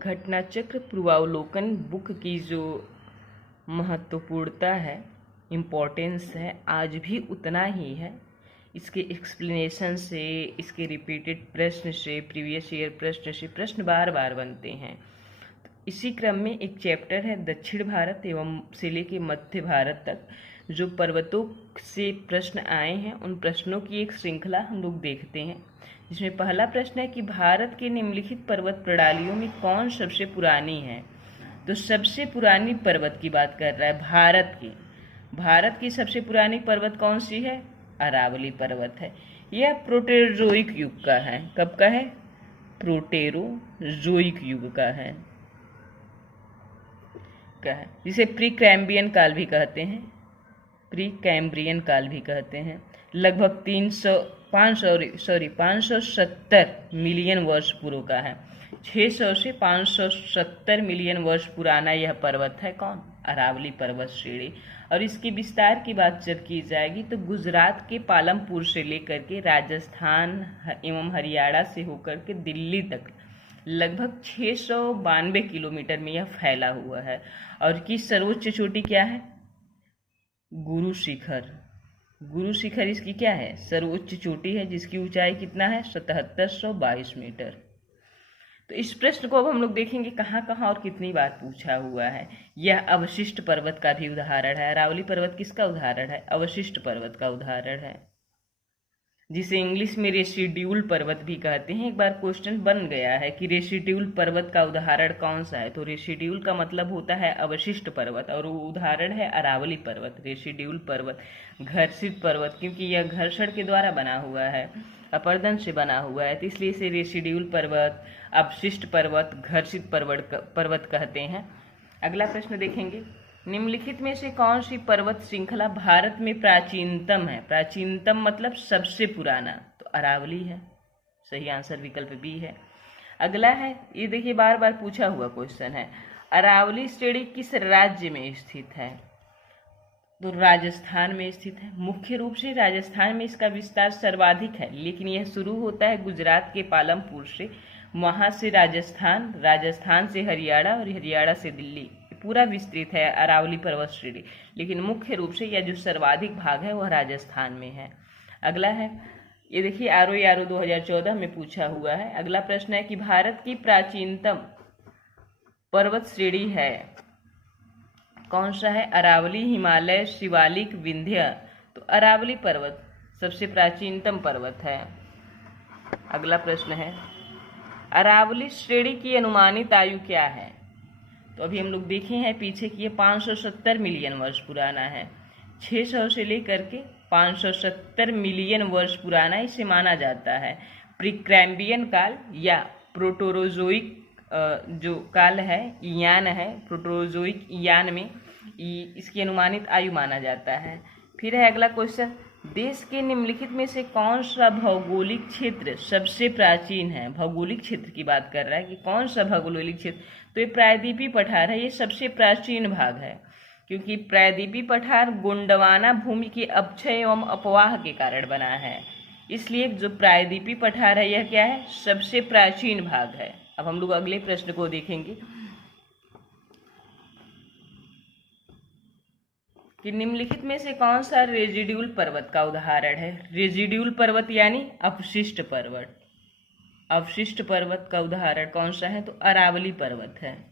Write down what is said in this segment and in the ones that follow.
घटनाचक्र पूर्वावलोकन बुक की जो महत्वपूर्णता है, इम्पोर्टेंस है, आज भी उतना ही है। इसके एक्सप्लेनेशन से, इसके रिपीटेड प्रश्न से, प्रीवियस ईयर प्रश्न से प्रश्न बार बार बनते हैं। तो इसी क्रम में एक चैप्टर है दक्षिण भारत एवं से लेके मध्य भारत तक जो पर्वतों से प्रश्न आए हैं, उन प्रश्नों की एक श्रृंखला हम लोग देखते हैं, जिसमें पहला प्रश्न है कि भारत के निम्नलिखित पर्वत प्रणालियों में कौन सबसे पुरानी है। तो सबसे पुरानी पर्वत की बात कर रहा है भारत की सबसे पुरानी पर्वत कौन सी है? अरावली पर्वत है। यह प्रोटेरोजोइक युग का है। कब का है? प्रोटेरोजोइक युग का है, जिसे प्री कैम्ब्रियन काल भी कहते हैं। प्री कैम्ब्रियन काल भी कहते हैं। लगभग 570 मिलियन वर्ष पूर्व का है। 600 से 570 मिलियन वर्ष पुराना यह पर्वत है। कौन? अरावली पर्वत श्रेणी। और इसके विस्तार की बात जब की जाएगी तो गुजरात के पालमपुर से लेकर के राजस्थान एवं हरियाणा से होकर के दिल्ली तक लगभग 692 किलोमीटर में यह फैला हुआ है। और इसकी सर्वोच्च चोटी क्या है? गुरु शिखर इसकी क्या है? सर्वोच्च चोटी है, जिसकी ऊंचाई कितना है? 7722 मीटर। तो इस प्रश्न को अब हम लोग देखेंगे कहाँ कहाँ और कितनी बार पूछा हुआ है। यह अवशिष्ट पर्वत का भी उदाहरण है। अरावली पर्वत किसका उदाहरण है? अवशिष्ट पर्वत का उदाहरण है, जिसे इंग्लिश में रेसिड्यूल पर्वत भी कहते हैं। एक बार क्वेश्चन बन गया है कि रेसिड्यूल पर्वत का उदाहरण कौन सा है, तो रेसिड्यूल का मतलब होता है अवशिष्ट पर्वत, और उदाहरण है अरावली पर्वत। रेसिड्यूल पर्वत घर्षित पर्वत, क्योंकि यह घर्षण के द्वारा बना हुआ है, अपरदन से बना हुआ है, तो इसलिए इसे रेसिड्यूल पर्वत, अवशिष्ट पर्वत, घर्षित पर्वत कहते हैं। अगला प्रश्न देखेंगे, निम्नलिखित में से कौन सी पर्वत श्रृंखला भारत में प्राचीनतम है? प्राचीनतम मतलब सबसे पुराना, तो अरावली है। सही आंसर विकल्प बी है। अगला है, ये देखिए बार बार पूछा हुआ क्वेश्चन है, अरावली श्रेणी किस राज्य में स्थित है? तो राजस्थान में स्थित है। मुख्य रूप से राजस्थान में इसका विस्तार सर्वाधिक है, लेकिन यह शुरू होता है गुजरात के पालमपुर से, वहां से राजस्थान से हरियाणा और हरियाणा से दिल्ली, पूरा विस्तृत है अरावली पर्वत श्रेणी, लेकिन मुख्य रूप से यह जो सर्वाधिक भाग है वह राजस्थान में है। अगला है, ये देखिए आरओ 2014 में पूछा हुआ है। अगला प्रश्न है कि भारत की प्राचीनतम पर्वत श्रेणी है कौन सा है? अरावली, हिमालय, शिवालिक, विंध्य। तो अरावली पर्वत सबसे प्राचीनतम पर्वत है। अगला प्रश्न है, अरावली श्रेणी की अनुमानित आयु क्या है? तो अभी हम लोग देखे हैं पीछे कि ये 570 मिलियन वर्ष पुराना है। 600 से लेकर के 570 मिलियन वर्ष पुराना इसे माना जाता है। प्रीकैम्ब्रियन काल या प्रोटेरोजोइक जो काल है, ईयान है, प्रोटेरोजोइक ईयान में इसकी अनुमानित आयु माना जाता है। फिर है अगला क्वेश्चन, देश के निम्नलिखित में से कौन सा भौगोलिक क्षेत्र सबसे प्राचीन है? भौगोलिक क्षेत्र की बात कर रहा है कि कौन सा भौगोलिक क्षेत्र, तो ये प्रायद्वीपीय पठार है, ये सबसे प्राचीन भाग है, क्योंकि प्रायद्वीपीय पठार गोंडवाना भूमि के अपक्षय एवं अपवाह के कारण बना है, इसलिए जो प्रायद्वीपीय पठार है यह क्या है? सबसे प्राचीन भाग है। अब हम लोग अगले प्रश्न को देखेंगे कि निम्नलिखित में से कौन सा रेसिड्यूल पर्वत का उदाहरण है? रेसिड्यूल पर्वत यानी अपशिष्ट पर्वत। अवशिष्ट पर्वत का उदाहरण कौन सा है? तो अरावली पर्वत है,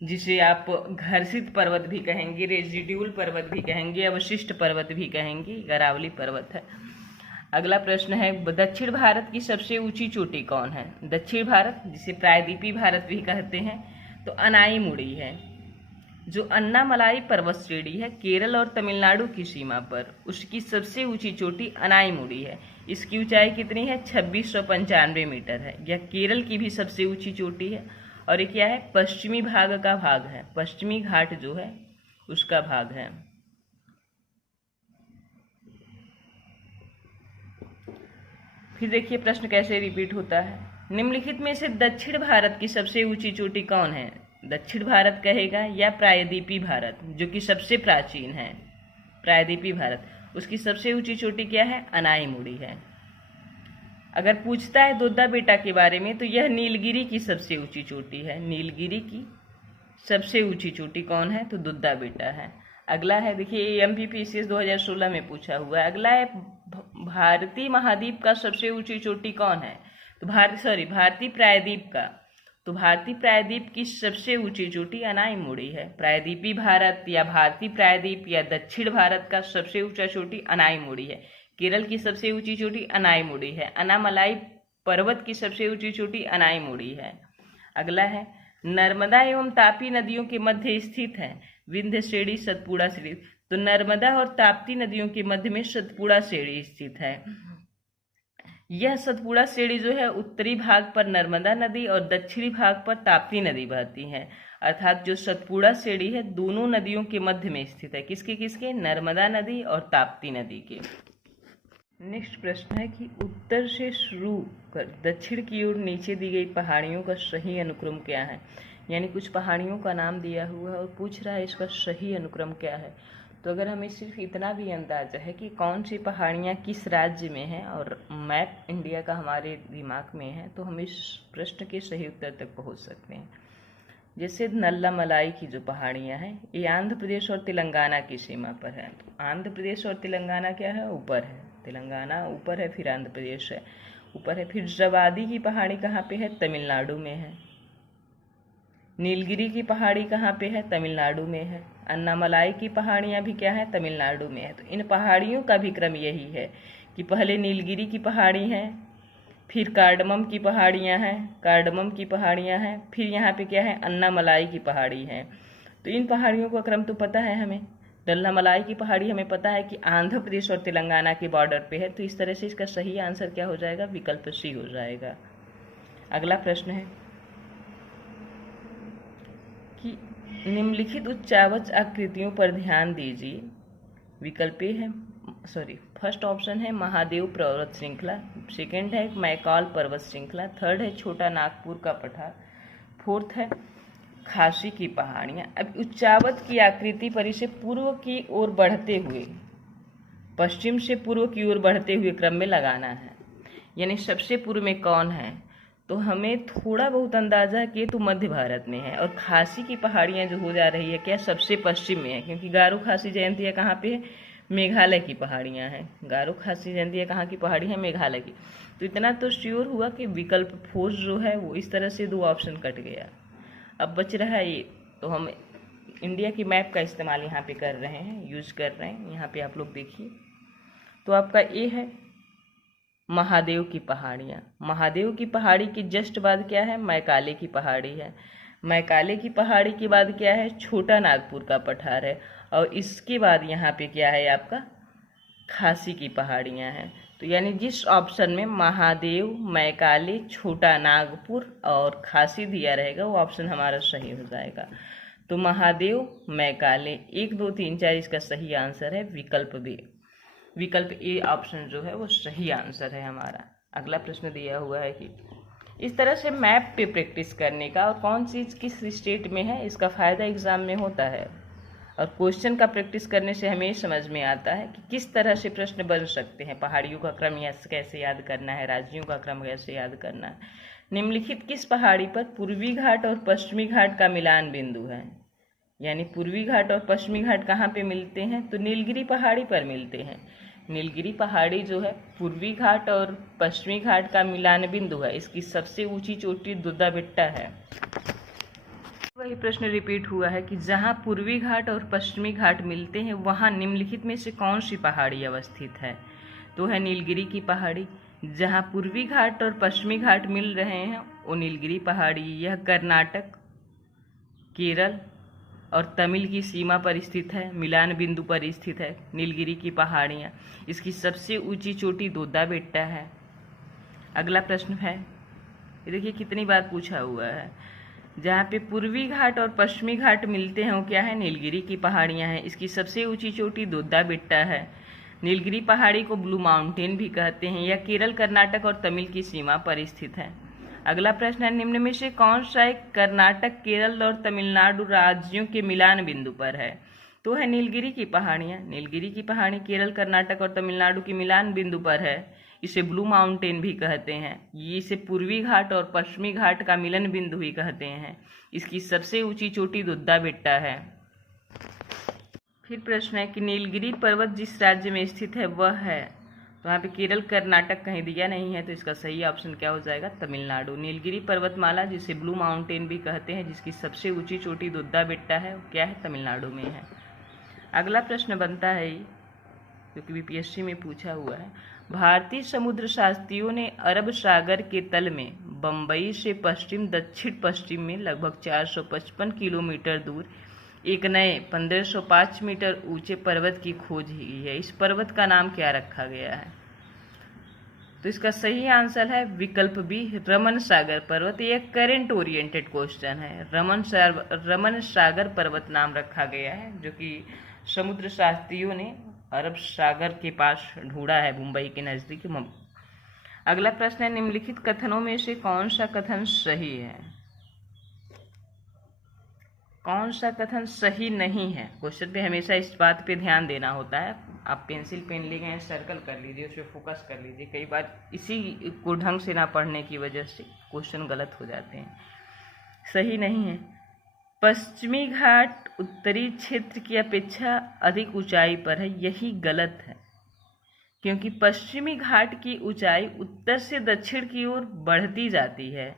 जिसे आप घर्षित पर्वत भी कहेंगे, रेसिड्यूल पर्वत भी कहेंगे, अवशिष्ट पर्वत भी कहेंगे, अरावली पर्वत है। अगला प्रश्न है, दक्षिण भारत की सबसे ऊंची चोटी कौन है? दक्षिण भारत, जिसे प्रायद्वीपीय भारत भी कहते हैं, तो अनाईमुड़ी है, जो अन्नामलाई पर्वत श्रेणी है केरल और तमिलनाडु की सीमा पर, उसकी सबसे ऊंची चोटी अनाईमुड़ी है। इसकी ऊंचाई कितनी है? 2695 मीटर है। यह केरल की भी सबसे ऊंची चोटी है, और ये क्या है? पश्चिमी भाग का भाग है, पश्चिमी घाट जो है उसका भाग है। फिर देखिए प्रश्न कैसे रिपीट होता है, निम्नलिखित में से दक्षिण भारत की सबसे ऊंची चोटी कौन है? दक्षिण भारत कहेगा या प्रायद्वीपीय भारत, जो कि सबसे प्राचीन है? प्रायद्वीपीय भारत, उसकी सबसे ऊंची चोटी क्या है? अनाईमुड़ी है। अगर पूछता है दोद्दा बेटा के बारे में तो यह नीलगिरी की सबसे ऊंची चोटी है। नीलगिरी की सबसे ऊंची चोटी कौन है? तो दोद्दा बेटा है। अगला है, देखिए एमपीपीसीएस 2016 में पूछा हुआ है। अगला है भारतीय महाद्वीप का सबसे ऊंची चोटी कौन है? तो भारतीय प्रायद्वीप का। तो भारतीय प्रायद्वीप की सबसे ऊंची चोटी अनाईमुड़ी है। प्रायद्वीपीय भारत या भारतीय प्रायद्वीप या दक्षिण भारत का सबसे ऊंचा चोटी अनाईमुड़ी है। केरल की सबसे ऊंची चोटी अनाईमुड़ी है। अनामलाई पर्वत की सबसे ऊंची चोटी अनाईमुड़ी है। अगला है, नर्मदा एवं तापी नदियों के मध्य स्थित है विंध्य श्रेणी, सतपुड़ा श्रेणी। तो नर्मदा और ताप्ती नदियों के मध्य में सतपुड़ा श्रेणी स्थित है। यह सतपुड़ा श्रेणी जो है उत्तरी भाग पर नर्मदा नदी और दक्षिणी भाग पर ताप्ती नदी बहती है। अर्थात जो सतपुड़ा श्रेणी है दोनों नदियों के मध्य में स्थित है। किसके किसके? नर्मदा नदी और ताप्ती नदी के। नेक्स्ट प्रश्न है कि उत्तर से शुरू कर दक्षिण की ओर नीचे दी गई पहाड़ियों का सही अनुक्रम क्या है? यानी कुछ पहाड़ियों का नाम दिया हुआ है और पूछ रहा है इसका सही अनुक्रम क्या है। तो अगर हमें सिर्फ इतना भी अंदाजा है कि कौन सी पहाड़ियाँ किस राज्य में हैं और मैप इंडिया का हमारे दिमाग में है, तो हम इस प्रश्न के सही उत्तर तक पहुंच सकते हैं। जैसे नल्लामलाई की जो पहाड़ियाँ हैं ये आंध्र प्रदेश और तेलंगाना की सीमा पर है। तो आंध्र प्रदेश और तेलंगाना क्या है? ऊपर है। तेलंगाना ऊपर है, फिर आंध्र प्रदेश है ऊपर है। फिर जवादी की पहाड़ी कहाँ पे है? तमिलनाडु में है। नीलगिरी की पहाड़ी कहाँ पे है? तमिलनाडु में है। अन्नामलाई की पहाड़ियाँ भी क्या है? तमिलनाडु में है। तो इन पहाड़ियों का भी क्रम यही है कि पहले नीलगिरी की पहाड़ी है, फिर कार्डमम की पहाड़ियाँ हैं, फिर यहाँ पे क्या है? अन्नामलाई की पहाड़ी है। तो इन पहाड़ियों का क्रम तो पता है हमें। अन्नामलाई की पहाड़ी हमें पता है कि आंध्र प्रदेश और तेलंगाना के बॉर्डर पे है। तो इस तरह से इसका सही आंसर क्या हो जाएगा? विकल्प सी हो जाएगा। अगला प्रश्न है कि निम्नलिखित उच्चावच आकृतियों पर ध्यान दीजिए। विकल्प है फर्स्ट ऑप्शन है महादेव पर्वत श्रृंखला, सेकंड है मैकाल पर्वत श्रृंखला, थर्ड है छोटा नागपुर का पठार, फोर्थ है खासी की पहाड़ियाँ। अब उच्चावच की आकृति पर इसे पूर्व की ओर बढ़ते हुए, पश्चिम से पूर्व की ओर बढ़ते हुए क्रम में लगाना है। यानी सबसे पूर्व में कौन है? तो हमें थोड़ा बहुत अंदाजा है कि तो मध्य भारत में है। और खासी की पहाड़ियाँ जो हो जा रही है क्या? सबसे पश्चिम में है, क्योंकि गारो खासी जयंतिया कहाँ पे है? मेघालय की पहाड़ियाँ हैं। गारो खासी जयंतिया कहाँ की पहाड़ी है? मेघालय की। तो इतना तो श्योर हुआ कि विकल्प फोर्स जो है वो इस तरह से 2 ऑप्शन कट गया। अब बच रहा है ये, तो हम इंडिया की मैप का इस्तेमाल यहाँ पे कर रहे हैं, यूज कर रहे हैं। यहाँ पे आप लोग देखिए, तो आपका ए है महादेव की पहाड़ियाँ। महादेव की पहाड़ी के जस्ट बाद क्या है? मैकाले की पहाड़ी है। मैकाले की पहाड़ी के बाद क्या है? छोटा नागपुर का पठार है। और इसके बाद यहाँ पे क्या है? आपका खासी की पहाड़ियाँ हैं। तो यानी जिस ऑप्शन में महादेव, मैकाले, छोटा नागपुर और खासी दिया रहेगा वो ऑप्शन हमारा सही हो जाएगा। तो महादेव, मैकाले 1, 2, 3, 4 इसका सही आंसर है विकल्प बी। विकल्प ए ऑप्शन जो है वो सही आंसर है हमारा। अगला प्रश्न दिया हुआ है कि इस तरह से मैप पे प्रैक्टिस करने का और कौन चीज़ किस स्टेट में है इसका फ़ायदा एग्ज़ाम में होता है। और क्वेश्चन का प्रैक्टिस करने से हमें समझ में आता है कि किस तरह से प्रश्न बन सकते हैं। पहाड़ियों का क्रम कैसे याद करना है, राज्यों का क्रम कैसे याद करना है। निम्नलिखित किस पहाड़ी पर पूर्वी घाट और पश्चिमी घाट का मिलान बिंदु है? यानी पूर्वी घाट और पश्चिमी घाट कहाँ पे मिलते हैं? तो नीलगिरी पहाड़ी पर मिलते हैं। नीलगिरी पहाड़ी जो है पूर्वी घाट और पश्चिमी घाट का मिलान बिंदु है। इसकी सबसे ऊंची चोटी दोद्दा बेट्टा है। वही प्रश्न रिपीट हुआ है कि जहाँ पूर्वी घाट और पश्चिमी घाट मिलते हैं वहाँ निम्नलिखित में से कौन सी पहाड़ी अवस्थित है? तो है नीलगिरी की पहाड़ी। जहाँ पूर्वी घाट और पश्चिमी घाट मिल रहे हैं वो नीलगिरी पहाड़ी, यह कर्नाटक, केरल और तमिल की सीमा पर स्थित है, मिलान बिंदु पर स्थित है नीलगिरी की पहाड़ियाँ। इसकी सबसे ऊंची चोटी दोद्दा बेट्टा है। अगला प्रश्न है, ये देखिए कितनी बार पूछा हुआ है। जहाँ पे पूर्वी घाट और पश्चिमी घाट मिलते हैं वो क्या है? नीलगिरी की पहाड़ियाँ हैं। इसकी सबसे ऊंची चोटी दोद्दा बेट्टा है। नीलगिरी पहाड़ी को ब्लू माउंटेन भी कहते हैं। यह केरल, कर्नाटक और तमिल की सीमा पर स्थित है। अगला प्रश्न है, निम्न में से कौन सा एक कर्नाटक, केरल और तमिलनाडु राज्यों के मिलान बिंदु पर है? तो है नीलगिरी की पहाड़ियाँ। नीलगिरी की पहाड़ी केरल, कर्नाटक और तमिलनाडु के मिलान बिंदु पर है। इसे ब्लू माउंटेन भी कहते हैं। ये इसे पूर्वी घाट और पश्चिमी घाट का मिलन बिंदु भी कहते हैं। इसकी सबसे ऊंची चोटी दुद्दा बेट्टा है। फिर प्रश्न है कि नीलगिरी पर्वत जिस राज्य में स्थित है वह है, तो यहाँ पे केरल कर्नाटक कहीं दिया नहीं है, तो इसका सही ऑप्शन क्या हो जाएगा, तमिलनाडु। नीलगिरी पर्वतमाला जिसे ब्लू माउंटेन भी कहते हैं, जिसकी सबसे ऊंची चोटी दुद्दा बेट्टा है, वो क्या है, तमिलनाडु में है। अगला प्रश्न बनता है जो कि बीपीएससी में पूछा हुआ है, भारतीय समुद्र शास्त्रियों ने अरब सागर के तल में बंबई से पश्चिम दक्षिण पश्चिम में लगभग 455 किलोमीटर दूर एक नए 1505 मीटर ऊंचे पर्वत की खोज की है। इस पर्वत का नाम क्या रखा गया है, तो इसका सही आंसर है विकल्प बी, रमन सागर पर्वत। ये एक करेंट ओरिएंटेड क्वेश्चन है। रमन सागर पर्वत नाम रखा गया है, जो कि समुद्र शास्त्रियों ने अरब सागर के पास ढूंढा है, मुंबई के नजदीक। अगला प्रश्न है, निम्नलिखित कथनों में से कौन सा कथन सही है, कौन सा कथन सही नहीं है। क्वेश्चन पे हमेशा इस बात पे ध्यान देना होता है। आप पेंसिल पेन ले गए, सर्कल कर लीजिए, उस पर फोकस कर लीजिए। कई बार इसी को ढंग से ना पढ़ने की वजह से क्वेश्चन गलत हो जाते हैं। सही नहीं है, पश्चिमी घाट उत्तरी क्षेत्र की अपेक्षा अधिक ऊंचाई पर है, यही गलत है, क्योंकि पश्चिमी घाट की ऊंचाई उत्तर से दक्षिण की ओर बढ़ती जाती है।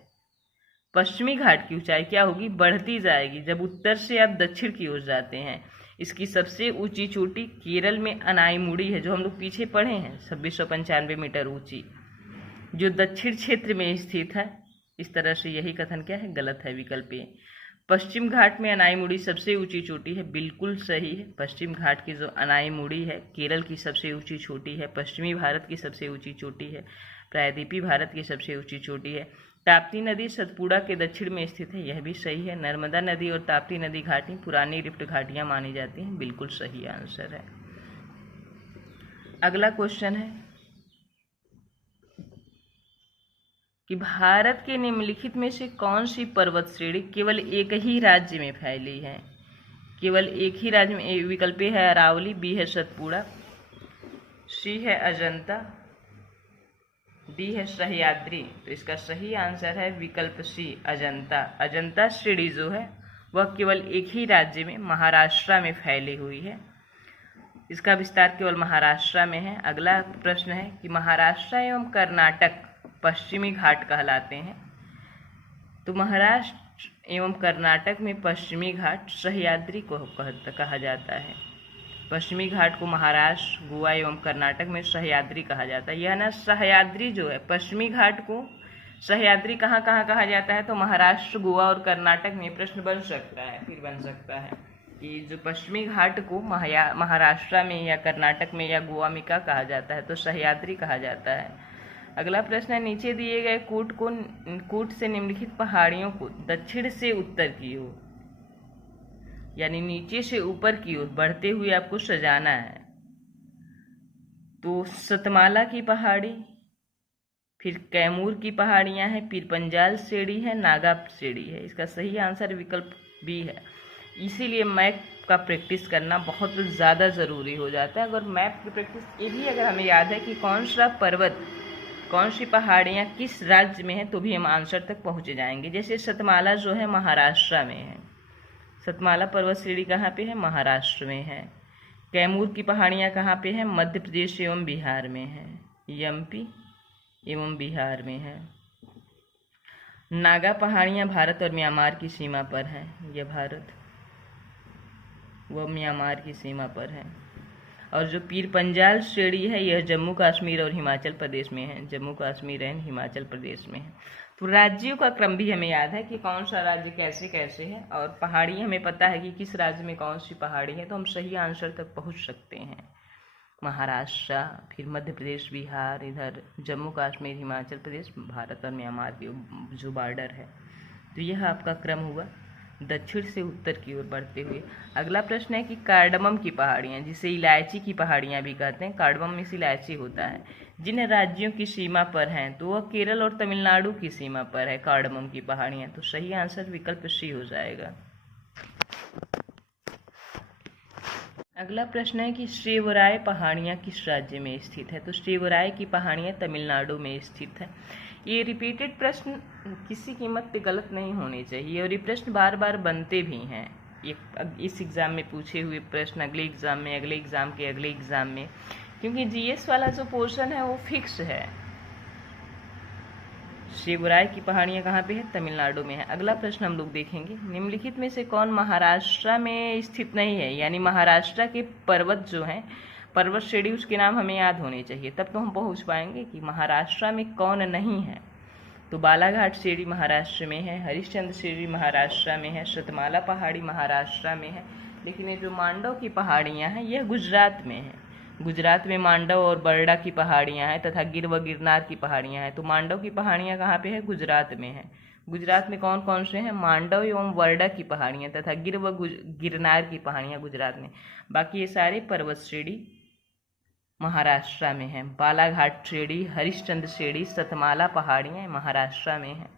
पश्चिमी घाट की ऊंचाई क्या होगी, बढ़ती जाएगी जब उत्तर से आप दक्षिण की ओर जाते हैं। इसकी सबसे ऊंची चोटी केरल में अनाईमुड़ी है, जो हम लोग पीछे पढ़े हैं, 2695 मीटर ऊंची, जो दक्षिण क्षेत्र में स्थित है। इस तरह से यही कथन क्या है, गलत है, विकल्प ए। पश्चिम घाट में अनाईमुड़ी सबसे ऊंची चोटी है, बिल्कुल सही है। पश्चिम घाट की जो अनाईमुड़ी है केरल की सबसे ऊंची चोटी है, पश्चिमी भारत की सबसे ऊंची चोटी है, प्रायद्वीपीय भारत की सबसे ऊंची चोटी है। ताप्ती नदी सतपुड़ा के दक्षिण में स्थित है, यह भी सही है। नर्मदा नदी और ताप्ती नदी घाटी पुरानी रिफ्ट घाटियां मानी जाती हैं, बिल्कुल सही आंसर है। अगला क्वेश्चन है कि भारत के निम्नलिखित में से कौन सी पर्वत श्रेणी केवल एक ही राज्य में फैली है, केवल एक ही राज्य में। विकल्प ए है अरावली, बी है सतपुड़ा, सी है अजंता, डी है सह्याद्री। तो इसका सही आंसर है विकल्प सी, अजंता। अजंता श्रेणी जो है वह केवल एक ही राज्य में, महाराष्ट्र में फैली हुई है। इसका विस्तार केवल महाराष्ट्र में है। अगला प्रश्न है कि महाराष्ट्र एवं कर्नाटक पश्चिमी घाट कहलाते हैं, तो महाराष्ट्र एवं कर्नाटक में पश्चिमी घाट सह्याद्री को कहा जाता है। पश्चिमी घाट को महाराष्ट्र, गोवा एवं कर्नाटक में सह्याद्री कहा जाता है। यह ना सह्याद्री जो है, पश्चिमी घाट को सह्याद्री कहाँ कहाँ कहा जाता है, तो महाराष्ट्र, गोवा और कर्नाटक में। प्रश्न बन सकता है, फिर बन सकता है कि जो पश्चिमी घाट को महाराष्ट्र में या कर्नाटक में या गोवा में क्या कहा जाता है, तो सह्याद्री कहा जाता है। अगला प्रश्न है, नीचे दिए गए कूट से निम्नलिखित पहाड़ियों को दक्षिण से उत्तर की ओर, यानी नीचे से ऊपर की ओर बढ़ते हुए आपको सजाना है। तो सतमाला की पहाड़ी, फिर कैमूर की पहाड़ियां हैं, फिर पंजाल श्रेणी है, नागा श्रेणी है। इसका सही आंसर विकल्प बी है। इसीलिए मैप का प्रैक्टिस करना बहुत ज़्यादा ज़रूरी हो जाता है। अगर मैप की प्रैक्टिस ये भी अगर हमें याद है कि कौन सा पर्वत, कौन सी पहाड़ियाँ किस राज्य में है, तो भी हम आंसर तक पहुँच जाएंगे। जैसे सतमाला जो है महाराष्ट्र में है, सतमाला पर्वत श्रेणी कहाँ पे है, महाराष्ट्र में है। कैमूर की पहाड़ियाँ कहाँ पे हैं, मध्य प्रदेश एवं बिहार में है, एमपी एवं बिहार में है। नागा पहाड़ियाँ भारत और म्यांमार की सीमा पर हैं, यह भारत व म्यांमार की सीमा पर है। और जो पीर पंजाल श्रेणी है यह जम्मू कश्मीर और हिमाचल प्रदेश में है, जम्मू कश्मीर एंड हिमाचल प्रदेश में है। तो राज्यों का क्रम भी हमें याद है कि कौन सा राज्य कैसे कैसे है, और पहाड़ी हमें पता है कि किस राज्य में कौन सी पहाड़ी है, तो हम सही आंसर तक पहुंच सकते हैं। महाराष्ट्र, फिर मध्य प्रदेश, बिहार, इधर जम्मू कश्मीर, हिमाचल प्रदेश, भारत और म्यांमार की जो बॉर्डर है। तो यह आपका क्रम हुआ दक्षिण से उत्तर की ओर बढ़ते हुए। अगला प्रश्न है कि कार्डमम की पहाड़ियाँ, जिसे इलायची की पहाड़ियाँ भी कहते हैं, कार्डमम में से इलायची होता है, जिन राज्यों की सीमा पर हैं, तो वह केरल और तमिलनाडु की सीमा पर है कार्डमम की पहाड़ियाँ। तो सही आंसर विकल्प सी हो जाएगा। अगला प्रश्न है कि श्रीवराय पहाड़ियाँ किस राज्य में स्थित है। तो श्रीवराय की पहाड़ियाँ तमिलनाडु में स्थित है। ये रिपीटेड प्रश्न किसी कीमत पे गलत नहीं होने चाहिए और ये प्रश्न बार बार बनते भी हैं। ये इस एग्ज़ाम में पूछे हुए प्रश्न अगले एग्ज़ाम में, अगले एग्ज़ाम के अगले एग्ज़ाम में, क्योंकि जीएस वाला जो पोर्शन है वो फिक्स है। शिवराय की पहाड़ियाँ कहाँ पे है? तमिलनाडु में है। अगला प्रश्न हम लोग देखेंगे, निम्नलिखित में से कौन महाराष्ट्र में स्थित नहीं है। यानी महाराष्ट्र के पर्वत जो हैं, पर्वत श्रेणी, उसके नाम हमें याद होने चाहिए, तब तो हम पहुँच पाएंगे कि महाराष्ट्र में कौन नहीं है। तो बालाघाट श्रेणी महाराष्ट्र में है, हरिश्चंद्र श्रेणी महाराष्ट्र में है, शतमाला पहाड़ी महाराष्ट्र में है, लेकिन ये जो मांडव की पहाड़ियाँ हैं यह गुजरात में है। गुजरात में मांडव और बरडा की पहाड़ियाँ हैं तथा गिर व गिरनार की पहाड़ियाँ हैं। तो मांडव की पहाड़ियाँ कहाँ पे है? गुजरात में है। गुजरात में कौन कौन से हैं? मांडव एवं बरडा की पहाड़ियाँ तथा गिर व गिरनार की पहाड़ियाँ गुजरात में। बाकी ये सारे पर्वत श्रेणी महाराष्ट्र में है। बालाघाट श्रेणी, हरिश्चंद्र श्रेणी, सतमाला पहाड़ियाँ महाराष्ट्र में है।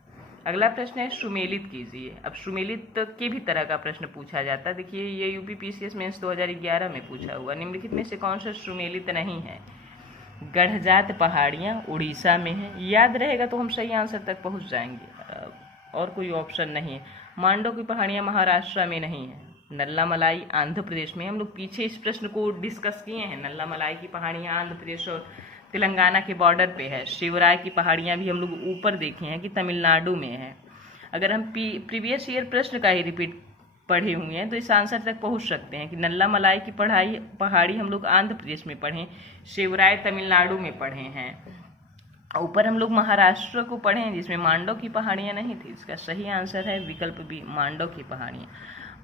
अगला प्रश्न है सुमेलित कीजिए। अब सुमेलित के भी तरह का प्रश्न पूछा जाता है। देखिए ये यूपी पीसीएस मेंस 2011 में पूछा हुआ। निम्नलिखित में से कौन सा सुमेलित नहीं है? गढ़जात पहाड़ियाँ उड़ीसा में है। याद रहेगा तो हम सही आंसर तक पहुँच जाएंगे, और कोई ऑप्शन नहीं है। मांडव की पहाड़ियाँ महाराष्ट्र में नहीं है। नल्ला मलाई आंध्र प्रदेश में। हम लोग पीछे इस प्रश्न को डिस्कस किए हैं। नल्ला मलाई की पहाड़ियाँ आंध्र प्रदेश और तेलंगाना के बॉर्डर पे है। शिवराय की पहाड़ियाँ भी हम लोग ऊपर देखे हैं कि तमिलनाडु में है। अगर हम प्रीवियस ईयर प्रश्न का ही रिपीट पढ़े हुए हैं तो इस आंसर तक पहुंच सकते हैं कि नल्ला मलाई की पहाड़ी हम लोग आंध्र प्रदेश में पढ़े, शिवराय तमिलनाडु में पढ़े हैं। ऊपर हम लोग महाराष्ट्र को पढ़े हैं जिसमें मांडव की पहाड़ियाँ नहीं थी। इसका सही आंसर है विकल्प बी, मांडव की पहाड़ियाँ।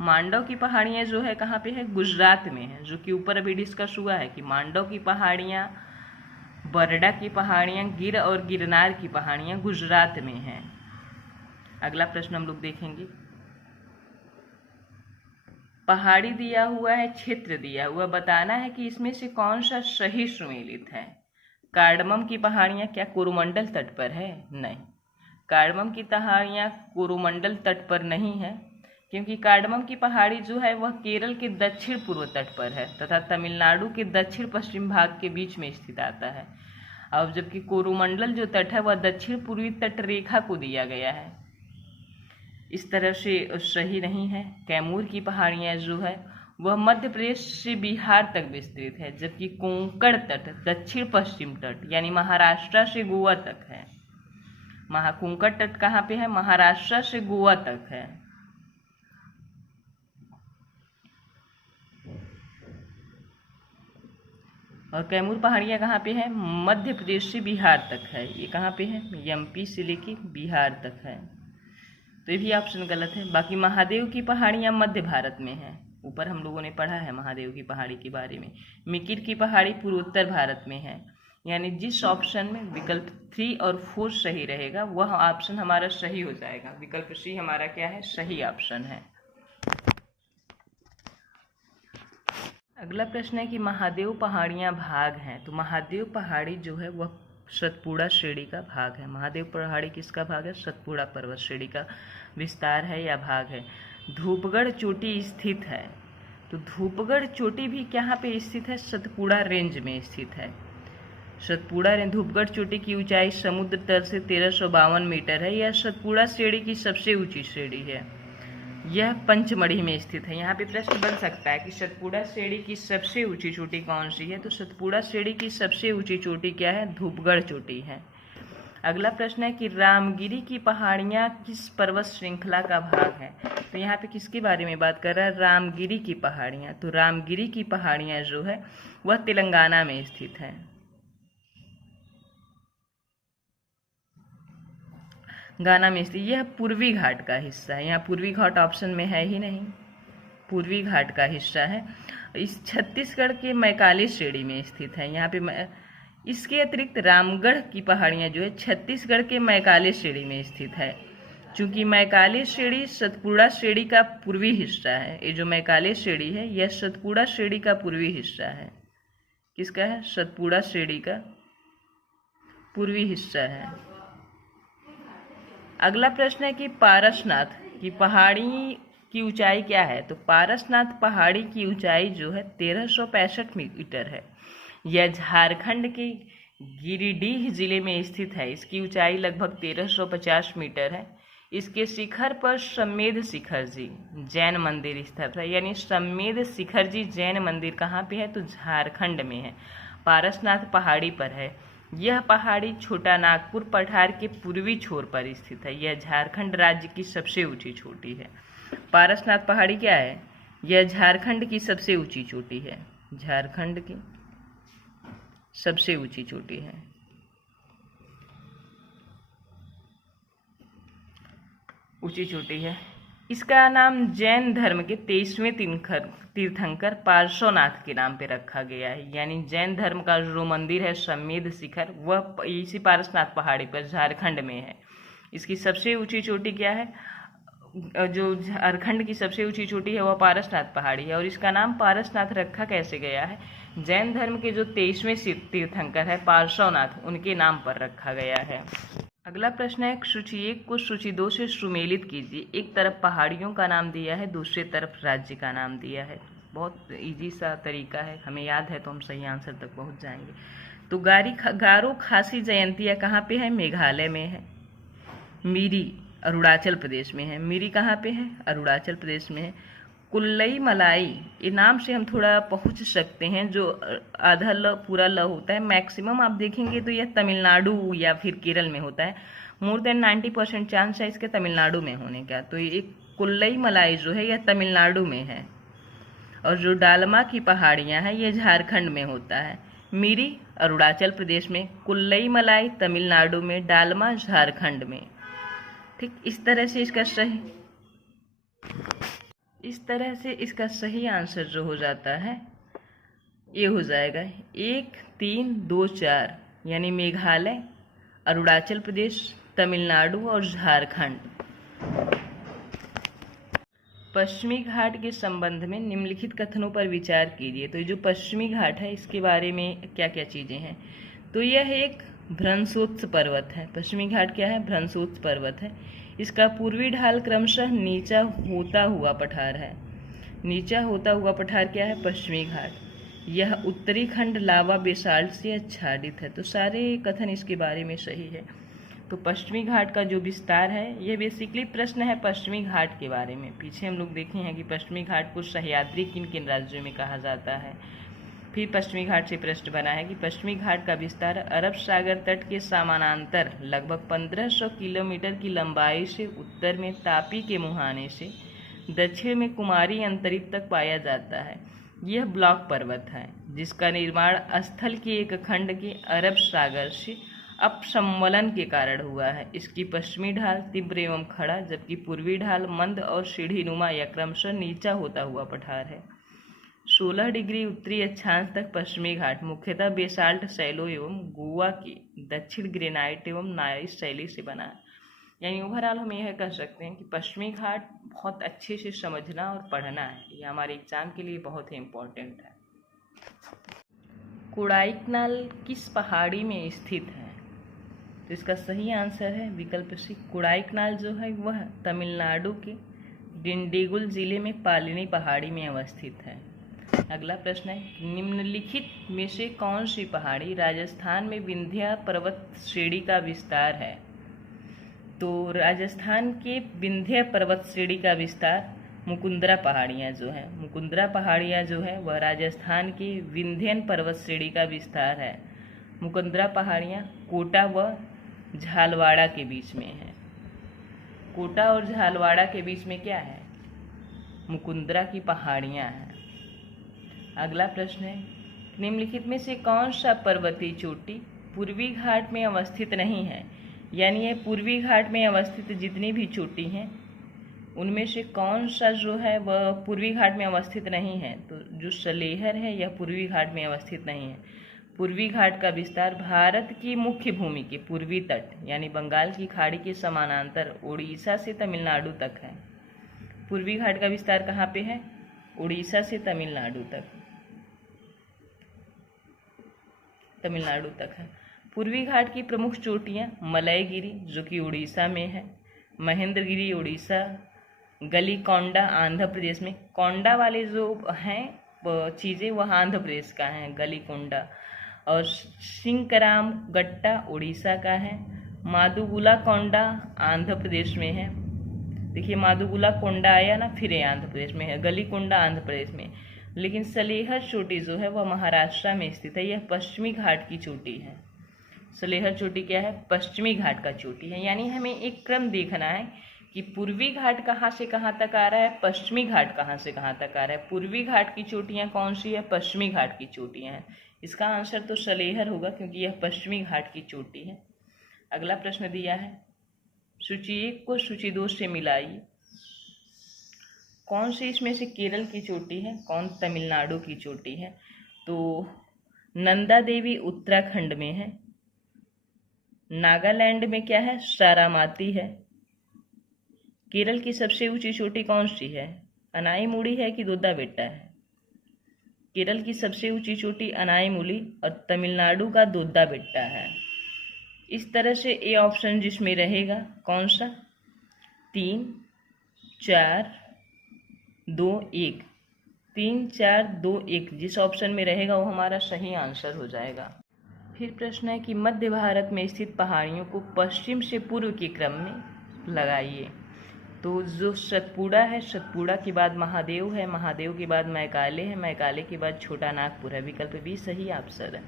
मांडव की पहाड़ियाँ जो है कहाँ पे है? गुजरात में है, जो कि ऊपर अभी डिस्कस हुआ है कि मांडव की पहाड़ियाँ, बरडा की पहाड़ियाँ, गिर और गिरनार की पहाड़ियाँ गुजरात में हैं। अगला प्रश्न हम लोग देखेंगे, पहाड़ी दिया हुआ है, क्षेत्र दिया हुआ, बताना है कि इसमें से कौन सा सही सुमेलित है। कार्डमम की पहाड़ियाँ क्या कोरोमंडल तट पर है? नहीं, कार्डमम की पहाड़ियाँ कोरोमंडल तट पर नहीं है, क्योंकि कार्डमम की पहाड़ी जो है वह केरल के दक्षिण पूर्व तट पर है तथा तमिलनाडु के दक्षिण पश्चिम भाग के बीच में स्थित आता है। अब जबकि कोरोमंडल जो तट है वह दक्षिण पूर्वी तट रेखा को दिया गया है, इस तरह से सही नहीं है। कैमूर की पहाड़ियाँ जो है वह मध्य प्रदेश से बिहार तक विस्तृत है, जबकि कोंकण तट दक्षिण पश्चिम तट यानी महाराष्ट्र से गोवा तक है। कोंकण तट कहाँ पे है? महाराष्ट्र से गोवा तक है। और कैमूर पहाड़ियाँ कहाँ पे है? मध्य प्रदेश से बिहार तक है। ये कहाँ पे है? एमपी से लेके बिहार तक है, तो ये भी ऑप्शन गलत है। बाकी महादेव की पहाड़ियाँ मध्य भारत में है, ऊपर हम लोगों ने पढ़ा है महादेव की पहाड़ी के बारे में। मिकिर की पहाड़ी पूर्वोत्तर भारत में है। यानी जिस ऑप्शन में विकल्प 3 और 4 सही रहेगा वह ऑप्शन हमारा सही हो जाएगा। विकल्प सी हमारा क्या है? सही ऑप्शन है। अगला प्रश्न है कि महादेव पहाड़ियाँ भाग हैं। तो महादेव पहाड़ी जो है वह सतपुड़ा श्रेणी का भाग है। महादेव पहाड़ी किसका भाग है? सतपुड़ा पर्वत श्रेणी का विस्तार है या भाग है। धूपगढ़ चोटी स्थित है, तो धूपगढ़ चोटी भी कहाँ पे स्थित है? सतपुड़ा रेंज में स्थित है। सतपुड़ा रेंज, धूपगढ़ चोटी की ऊंचाई समुद्र तल से 1352 मीटर है। यह सतपुड़ा श्रेणी की सबसे ऊंची श्रेणी है। यह पंचमढ़ी में स्थित है। यहाँ पे प्रश्न बन सकता है कि सतपुड़ा श्रेणी की सबसे ऊंची चोटी कौन सी है? तो सतपुड़ा श्रेणी की सबसे ऊंची चोटी क्या है? धूपगढ़ चोटी है। अगला प्रश्न है कि रामगिरी की पहाड़ियाँ किस पर्वत श्रृंखला का भाग है। तो यहाँ पे किसके बारे में बात कर रहा है? रामगिरी की पहाड़ियाँ। तो रामगिरी की पहाड़ियाँ जो है वह तेलंगाना में स्थित है। गाना में स्थित, यह पूर्वी घाट का हिस्सा है। यहाँ पूर्वी घाट ऑप्शन में है ही नहीं, पूर्वी घाट का हिस्सा है। इस छत्तीसगढ़ के मैकाली श्रेणी में स्थित है। यहाँ पे इसके अतिरिक्त रामगढ़ की पहाड़ियाँ जो है छत्तीसगढ़ के मैकाली श्रेणी में स्थित है। चूंकि मैकाली श्रेणी सतपुड़ा श्रेणी का पूर्वी हिस्सा है, ये जो मैकाली श्रेणी है यह सतपुड़ा श्रेणी का पूर्वी हिस्सा है। किसका है? सतपुड़ा श्रेणी का पूर्वी हिस्सा है। अगला प्रश्न है कि पारसनाथ की पहाड़ी की ऊंचाई क्या है? तो पारसनाथ पहाड़ी की ऊंचाई जो है 1365 मीटर है। यह झारखंड के गिरिडीह जिले में स्थित है। इसकी ऊंचाई लगभग 1350 मीटर है। इसके शिखर पर सम्मेद शिखर जी जैन मंदिर स्थित है। यानी सम्मेद शिखर जी जैन मंदिर कहाँ पे है? तो झारखंड में है, पारसनाथ पहाड़ी पर है। यह पहाड़ी छोटा नागपुर पठार के पूर्वी छोर पर स्थित है। यह झारखंड राज्य की सबसे ऊंची चोटी है। पारसनाथ पहाड़ी क्या है? यह झारखंड की सबसे ऊंची चोटी है। झारखंड की सबसे ऊंची चोटी है। ऊंची चोटी है। इसका नाम जैन धर्म के 23वें तीर्थंकर पार्श्वनाथ के नाम पे रखा गया है। यानी जैन धर्म का जो मंदिर है सम्मेद शिखर, वह इसी पारसनाथ पहाड़ी पर झारखंड में है। इसकी सबसे ऊंची चोटी क्या है? जो झारखंड की सबसे ऊंची चोटी है वह पारसनाथ पहाड़ी है। और इसका नाम पारसनाथ रखा कैसे गया है? जैन धर्म के जो 23वें तीर्थंकर है पार्श्वनाथ, उनके नाम पर रखा गया है। अगला प्रश्न है, सूची 1 को सूची 2 से सुमेलित कीजिए। एक तरफ पहाड़ियों का नाम दिया है, दूसरी तरफ राज्य का नाम दिया है। बहुत इजी सा तरीका है, हमें याद है तो हम सही आंसर तक पहुंच जाएंगे। तो गारो खासी जयंतिया कहाँ पे है? मेघालय में है। मिरी अरुणाचल प्रदेश में है। मिरी कहाँ पे है? अरुणाचल प्रदेश में है। कुल्लई मलाई, ये नाम से हम थोड़ा पहुंच सकते हैं, जो आधा ल पूरा ल होता है। मैक्सिमम आप देखेंगे तो यह तमिलनाडु या फिर केरल में होता है। मोर देन 90% चांस है इसके तमिलनाडु में होने का। तो ये कुल्लई मलाई जो है यह तमिलनाडु में है। और जो डालमा की पहाड़ियाँ हैं ये झारखंड में होता है। मिरी अरुणाचल प्रदेश में, कुल्लई मलाई तमिलनाडु में, डालमा झारखंड में। ठीक, इस तरह से इसका सही आंसर जो हो जाता है ये हो जाएगा 1 3 2 4, यानी मेघालय, अरुणाचल प्रदेश, तमिलनाडु और झारखंड। पश्चिमी घाट के संबंध में निम्नलिखित कथनों पर विचार कीजिए। तो ये जो पश्चिमी घाट है इसके बारे में क्या क्या चीजें हैं? तो यह एक भ्रंशोत्स पर्वत है। पश्चिमी घाट क्या है? भ्रंशोत्स पर्वत है। इसका पूर्वी ढाल क्रमशः नीचा होता हुआ पठार है। नीचा होता हुआ पठार क्या है? पश्चिमी घाट। यह उत्तरी खंड लावा बेसाल्ट से आच्छादित है। तो सारे कथन इसके बारे में सही है। तो पश्चिमी घाट का जो विस्तार है, यह बेसिकली प्रश्न है पश्चिमी घाट के बारे में। पीछे हम लोग देखे हैं कि पश्चिमी घाट को सह्याद्री किन किन राज्यों में कहा जाता है। फिर पश्चिमी घाट से प्रश्न बना है कि पश्चिमी घाट का विस्तार अरब सागर तट के समानांतर लगभग 1500 किलोमीटर की लंबाई से उत्तर में तापी के मुहाने से दक्षिण में कुमारी अंतरिक्ष तक पाया जाता है। यह ब्लॉक पर्वत है जिसका निर्माण स्थल के एक खंड के अरब सागर से अपसंवलन के कारण हुआ है। इसकी पश्चिमी ढाल तीव्र एवं खड़ा, जबकि पूर्वी ढाल मंद और सीढ़ीनुमा या क्रमशः नीचा होता हुआ पठार है। 16 डिग्री उत्तरी अक्षांश तक पश्चिमी घाट मुख्यतः बेसाल्ट शैलों एवं गोवा की दक्षिण ग्रेनाइट एवं नाइस शैली से बना है। यानी ओवरऑल हम यह कह सकते हैं कि पश्चिमी घाट बहुत अच्छे से समझना और पढ़ना है। यह हमारे एग्जाम के लिए बहुत ही इम्पोर्टेंट है। कोडाइकनाल किस पहाड़ी में स्थित है? तो इसका सही आंसर है विकल्प सी। कोडाइकनाल जो है वह तमिलनाडु के डिंडीगुल जिले में पालिनी पहाड़ी में अवस्थित है। अगला प्रश्न है, निम्नलिखित में से कौन सी पहाड़ी राजस्थान में विंध्य पर्वत श्रेणी का विस्तार है? तो राजस्थान के विंध्य पर्वत श्रेणी का विस्तार मुकुंदरा पहाड़ियाँ जो है वह राजस्थान की विंध्यन पर्वत श्रेणी का विस्तार है। मुकुंदरा पहाड़ियाँ कोटा व झालवाड़ा के बीच में है। कोटा और झालवाड़ा के बीच में क्या है? मुकुंदरा की पहाड़ियाँ हैं। अगला प्रश्न है, निम्नलिखित में से कौन सा पर्वतीय चोटी पूर्वी घाट में अवस्थित नहीं है? यानी ये पूर्वी घाट में अवस्थित जितनी भी चोटी हैं उनमें से कौन सा जो है वह पूर्वी घाट में अवस्थित नहीं है? तो जो सलेहर है यह पूर्वी घाट में अवस्थित नहीं है। पूर्वी घाट का विस्तार भारत की मुख्य भूमि के पूर्वी तट यानी बंगाल की खाड़ी के समानांतर उड़ीसा से तमिलनाडु तक है। पूर्वी घाट का विस्तार कहाँ पे है? उड़ीसा से तमिलनाडु तक है। पूर्वी घाट की प्रमुख चोटियाँ मलयगिरी जो कि उड़ीसा में है, महेंद्रगिरी उड़ीसा गलीकोंडा आंध्र प्रदेश में, कोंडा वाले जो हैं चीज़ें वह आंध्र प्रदेश का है, गलीकोंडा। और सिंकराम गट्टा उड़ीसा का है। मादुगुला कोंडा आंध्र प्रदेश में है। देखिए मादुगुला कोंडा आया ना, फिर ये आंध्र प्रदेश में है। गलीकोंडा आंध्र प्रदेश में। लेकिन सलेहर चोटी जो है वह महाराष्ट्र में स्थित है। यह पश्चिमी घाट की चोटी है। सलेहर चोटी क्या है? पश्चिमी घाट का चोटी है। यानी हमें एक क्रम देखना है कि पूर्वी घाट कहाँ से कहाँ तक आ रहा है, पश्चिमी घाट कहाँ से कहाँ तक आ रहा है। पूर्वी घाट की चोटियाँ कौन सी है? पश्चिमी घाट की चोटियाँ हैं। इसका आंसर तो सलेहर होगा क्योंकि यह पश्चिमी घाट की चोटी है। अगला प्रश्न दिया है, सूची 1 को सूची 2 से मिलाइए। कौन सी इसमें से केरल की चोटी है, कौन तमिलनाडु की चोटी है? तो नंदा देवी उत्तराखंड में है। नागालैंड में क्या है? सारामाती है। केरल की सबसे ऊंची चोटी कौन सी है? अनाईमुड़ी है कि दोद्दा बेट्टा है? केरल की सबसे ऊंची चोटी अनाईमुली और तमिलनाडु का दोद्दा बेट्टा है। इस तरह से ए ऑप्शन जिसमें रहेगा कौन सा? 3, 4, 2, 1। 3, 4, 2, 1 जिस ऑप्शन में रहेगा वो हमारा सही आंसर हो जाएगा। फिर प्रश्न है कि मध्य भारत में स्थित पहाड़ियों को पश्चिम से पूर्व के क्रम में लगाइए। तो जो सतपुड़ा है, सतपुड़ा के बाद महादेव है, महादेव के बाद मैकाले है, मैकाले के बाद छोटा नागपुर है। विकल्प बी सही आंसर है।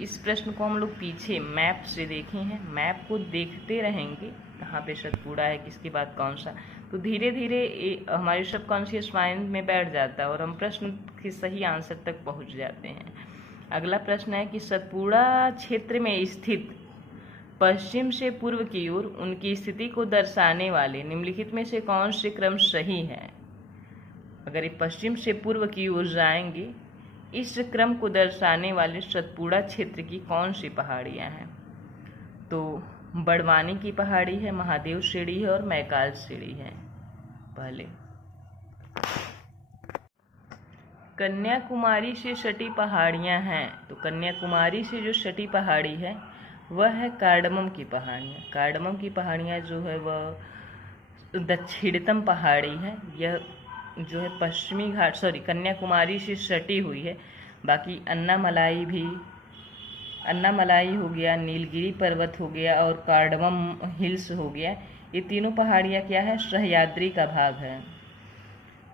इस प्रश्न को हम लोग पीछे मैप से देखे हैं, मैप को देखते रहेंगे कहाँ पे सतपुड़ा है, किसके बाद कौन सा, तो धीरे धीरे हमारे सबकॉन्शियस माइंड में बैठ जाता है और हम प्रश्न के सही आंसर तक पहुँच जाते हैं। अगला प्रश्न है कि सतपुड़ा क्षेत्र में स्थित पश्चिम से पूर्व की ओर उनकी स्थिति को दर्शाने वाले निम्नलिखित में से कौन से क्रम सही है? अगर ये पश्चिम से पूर्व की ओर जाएंगे, इस क्रम को दर्शाने वाले सतपुड़ा क्षेत्र की कौन सी पहाड़ियां हैं? तो बड़वानी की पहाड़ी है, महादेव श्रेणी है और मैकाल श्रेणी है। पहले कन्याकुमारी से सटी पहाड़ियां हैं, तो कन्याकुमारी से जो सटी पहाड़ी है वह है कार्डमम की पहाड़ियाँ। कार्डमम की पहाड़ियाँ जो है वह दक्षिणतम पहाड़ी है। यह जो है पश्चिमी घाट कन्याकुमारी से सटी हुई है। बाकी अन्नामलाई हो गया, नीलगिरी पर्वत हो गया और कार्डमम हिल्स हो गया। ये तीनों पहाड़ियाँ क्या है? सह्याद्री का भाग है।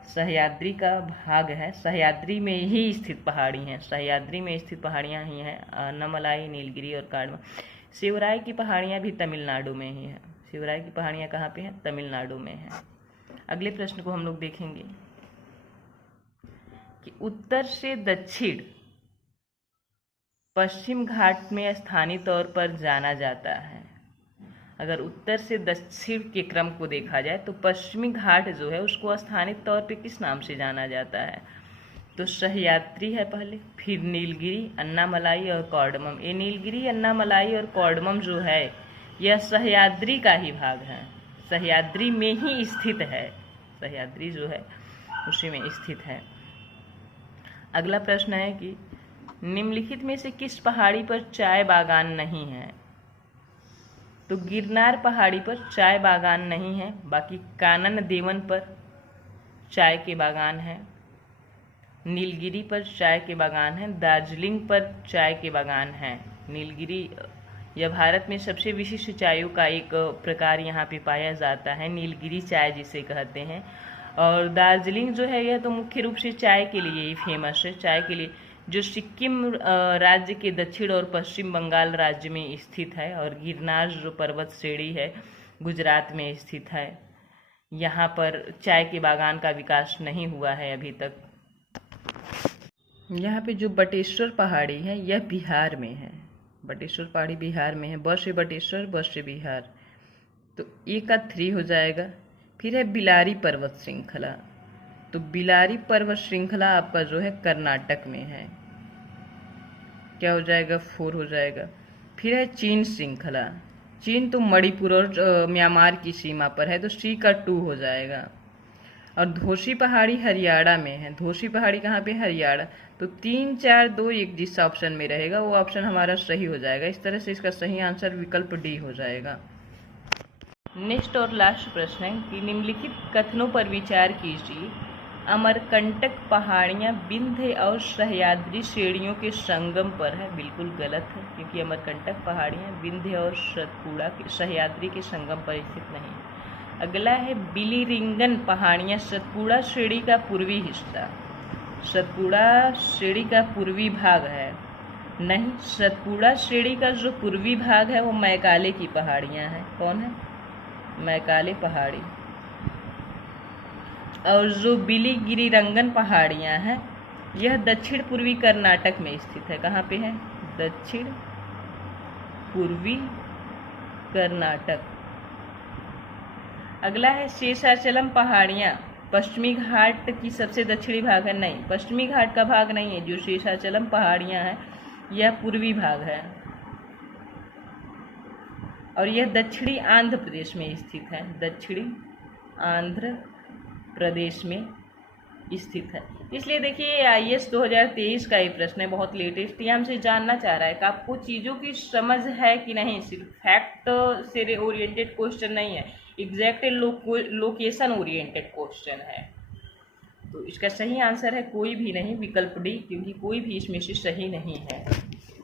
सह्याद्री का भाग है। सह्याद्री में ही स्थित पहाड़ी हैं। सह्याद्री में स्थित पहाड़ियाँ ही हैं अन्नामलाई, नीलगिरी और कार्डमम। शिवराय की पहाड़ियाँ भी तमिलनाडु में ही हैं। शिवराय की पहाड़ियाँ कहाँ पे हैं? तमिलनाडु में हैं। अगले प्रश्न को हम लोग देखेंगे कि उत्तर से दक्षिण पश्चिम घाट में स्थानीय तौर पर जाना जाता है। अगर उत्तर से दक्षिण के क्रम को देखा जाए तो पश्चिमी घाट जो है उसको स्थानीय तौर पे किस नाम से जाना जाता है? तो सह्याद्री है पहले, फिर नीलगिरी, अन्नामलाई और कार्डमम। ये नीलगिरी, अन्नामलाई और कार्डमम जो है यह सह्याद्री का ही भाग है। सह्याद्री में ही स्थित है। सह्याद्री जो है उसी में स्थित है। अगला प्रश्न है कि निम्नलिखित में से किस पहाड़ी पर चाय बागान नहीं है? तो गिरनार पहाड़ी पर चाय बागान नहीं है। बाकी कानन देवन पर चाय के बागान है, नीलगिरी पर चाय के बागान है, दार्जिलिंग पर चाय के बागान है। नीलगिरी यह भारत में सबसे विशिष्ट चायों का एक प्रकार यहाँ पे पाया जाता है, नीलगिरी चाय जिसे कहते हैं। और दार्जिलिंग जो है यह तो मुख्य रूप से चाय के लिए ही फेमस है, चाय के लिए, जो सिक्किम राज्य के दक्षिण और पश्चिम बंगाल राज्य में स्थित है। और गिरनार जो पर्वत श्रेणी है गुजरात में स्थित है। यहाँ पर चाय के बागान का विकास नहीं हुआ है अभी तक। यहाँ पे जो बटेश्वर पहाड़ी है यह बिहार में है। बटेश्वर पहाड़ी बिहार में है। ब से बटेश्वर, ब से बिहार, तो ए का 3 हो जाएगा। फिर है बिलारी पर्वत श्रृंखला, तो बिलारी पर्वत श्रृंखला आपका जो है कर्नाटक में है, क्या हो जाएगा? 4 हो जाएगा। फिर है चीन श्रृंखला, चीन तो मणिपुर और म्यांमार की सीमा पर है, तो सी का 2 हो जाएगा। और धोसी पहाड़ी हरियाणा में है। धोसी पहाड़ी कहाँ पे? हरियाणा, तो 3, 4, 2, 1 जिस ऑप्शन में रहेगा वो ऑप्शन हमारा सही हो जाएगा। इस तरह से इसका सही आंसर विकल्प डी हो जाएगा। नेक्स्ट और लास्ट प्रश्न है कि निम्नलिखित कथनों पर विचार कीजिए। अमरकंटक पहाड़ियाँ विंध्य और सह्याद्री श्रेणियों के संगम पर है। बिल्कुल गलत है, क्योंकि अमरकंटक पहाड़ियाँ विंध्य और सतपुड़ा के सह्याद्री के संगम पर स्थित नहीं है। अगला है बिलीरिंगन पहाड़ियाँ सतपुड़ा श्रेणी का पूर्वी हिस्सा। सतपुड़ा श्रेणी का पूर्वी भाग है नहीं, सतपुड़ा श्रेणी का जो पूर्वी भाग है वो मैकाले की पहाड़ियाँ हैं। कौन है? मैकाले पहाड़ी। और जो बिलीगिरिरंगन पहाड़ियाँ हैं यह दक्षिण पूर्वी कर्नाटक में स्थित है। कहाँ पे है? दक्षिण पूर्वी कर्नाटक। अगला है शेषाचलम पहाड़ियाँ पश्चिमी घाट की सबसे दक्षिणी भाग है। नहीं, पश्चिमी घाट का भाग नहीं है। जो शेषाचलम पहाड़ियाँ हैं यह पूर्वी भाग है और यह दक्षिणी आंध्र प्रदेश में स्थित है। दक्षिणी आंध्र प्रदेश में स्थित है। इसलिए देखिए IAS 2023 का ये प्रश्न है, बहुत लेटेस्ट। ये हमसे जानना चाह रहा है कि आपको चीज़ों की समझ है कि नहीं। सिर्फ फैक्ट से ओरिएंटेड क्वेश्चन नहीं है, एग्जैक्ट लोकेशन ओरिएंटेड क्वेश्चन है। तो इसका सही आंसर है कोई भी नहीं, विकल्प डी, क्योंकि कोई भी इसमें से सही नहीं है।